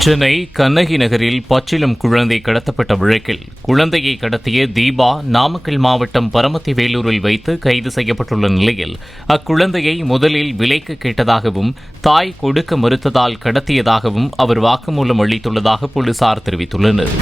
சென்னை கண்ணகி நகரில் பச்சிளம் குழந்தை கடத்தப்பட்ட வழக்கில் குழந்தையை கடத்திய தீபா நாமக்கல் மாவட்டம் பரமத்தி வேலூரில் வைத்து கைது செய்யப்பட்டுள்ள நிலையில் அக்குழந்தையை முதலில் விலைக்கு கேட்டதாகவும் தாய் கொடுக்க மறுத்ததால் கடத்தியதாகவும் அவர் வாக்குமூலம் அளித்துள்ளதாக போலீசார் தெரிவித்துள்ளனர்.